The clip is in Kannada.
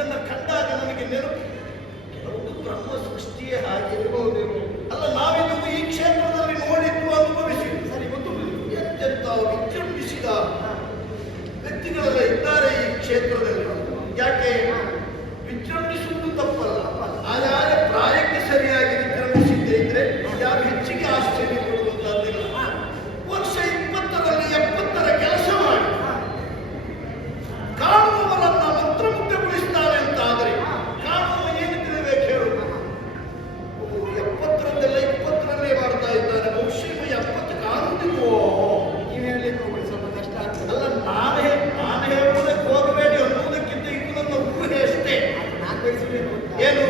ಇದನ್ನು ಕಂಡಾಗ ನನಗೆ ನೆನಪು, ಕೆಲವೊಂದು ಬ್ರಹ್ಮ ಸೃಷ್ಟಿಯೇ ಹಾಗಿರಬಹುದೇನೋ. ಅಲ್ಲ, ನಾವಿದು ಈ ಕ್ಷೇತ್ರದಲ್ಲಿ ನೋಡಿದ್ದು ಅನುಭವಿಸಿದ್ದು ಸರಿ, ಗೊತ್ತು. ಎಂತೆಂತ ವಿಜೃಂಭಿಸಿದ ವ್ಯಕ್ತಿಗಳೆಲ್ಲ ಇದ್ದಾರೆ ಈ ಕ್ಷೇತ್ರದಲ್ಲಿ. ಯಾಕೆ ವಿಜೃಂಭಿಸುವುದು ತಪ್ಪಲ್ಲ, ಆಯಾಯ ಪ್ರಾಯಕ್ಕೆ ಸರಿಯಾಗಿ ವಿಜೃಂಭಿಸಿದ್ದೇ ಇದ್ರೆ ಯಾರು ಹೆಚ್ಚಿಗೆ ಆಶ್ಚರ್ಯ ಪಡುವಂತಹದ್ದಿಲ್ಲ. ವರ್ಷ 20ರಲ್ಲಿ 70ರ ಕೆಲಸ ಮಾಡಿ ಕಾಣುವವರನ್ನ ಮಂತ್ರಮುಗ್ಧಗೊಳಿಸ್ತಾನೆ ಅಂತ ಆದರೆ ಕಾಣುವ ಏನು ತಿಳಿಬೇಕು ಹೇಳು? 70ರಲ್ಲೆಲ್ಲ 20ರಲ್ಲೇ ಮಾಡ್ತಾ ಇದ್ದಾನೆ. ಬಹುಶಃ 70 ಕಾಣುವುದಿಲ್ವೋ? ನೀವು ಹೇಳಲಿಕ್ಕೆ ಹೋಗಿ ಸ್ವಲ್ಪ ಕಷ್ಟ ಆಗ್ತದೆ. ಅಲ್ಲ, ನಾನು ಹೇಳುವುದಕ್ಕೆ ಹೋಗಬೇಡಿ ಅನ್ನುವುದಕ್ಕಿಂತ ಇದು ನನ್ನ ಊಹೆ ಅಷ್ಟೇ. ನಾನು ಬೆಳೆಸಬೇಕು ಏನು